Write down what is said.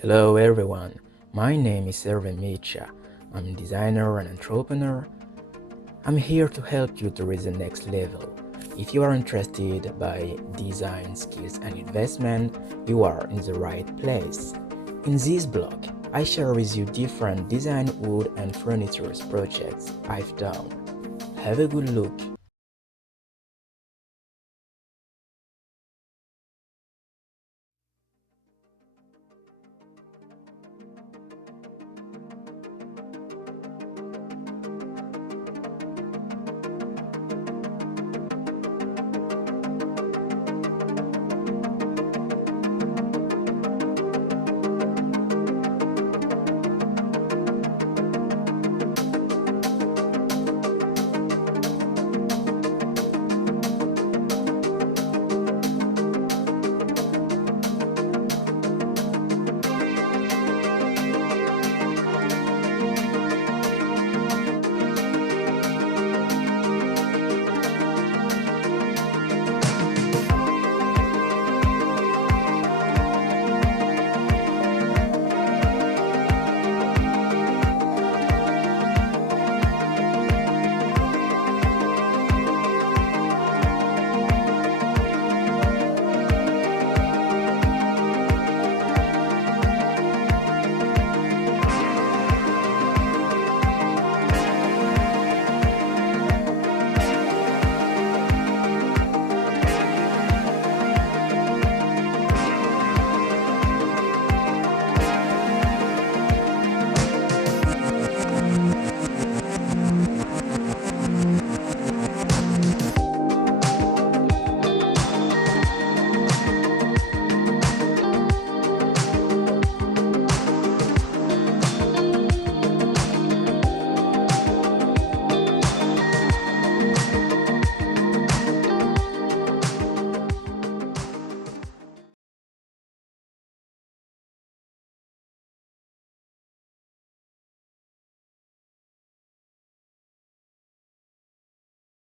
Hello everyone, my name is Ervin Micha. I'm a designer and entrepreneur. I'm here to help you to reach the next level. If you are interested by design skills and investment, you are in the right place. In this blog, I share with you different design wood and furniture projects I've done. Have a good look.